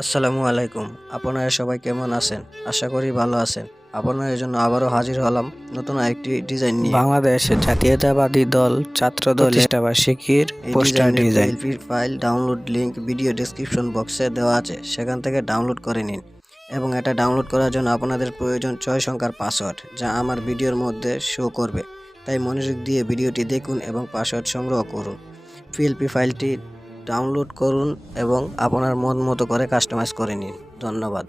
আসসালামু আলাইকুম। আপনারা সবাই কেমন আছেন? আশা করি ভালো আছেন। আপনাদের জন্য আবারও হাজির হলাম নতুন আরেকটি ডিজাইন নিয়ে। বাংলাদেশ জাতীয়তাবাদী দল ছাত্রদল প্রতিষ্ঠাবার্ষিকীর এই পোস্টার ডিজাইন। ডিজাইনের file download link video description বক্সে দেওয়া আছে, সেখান থেকে ডাউনলোড করে নিন। এবং এটা ডাউনলোড করার জন্য আপনাদের প্রয়োজন 6 সংখ্যার পাসওয়ার্ড, যা আমার ভিডিওর মধ্যে শো করবে। তাই মনোযোগ দিয়ে ভিডিওটি দেখুন এবং পাসওয়ার্ড সংগ্রহ করুন। পিএলপি ফাইলটি ডাউনলোড করুন এবং আপনার মন মতো করে কাস্টমাইজ করে নিন। ধন্যবাদ।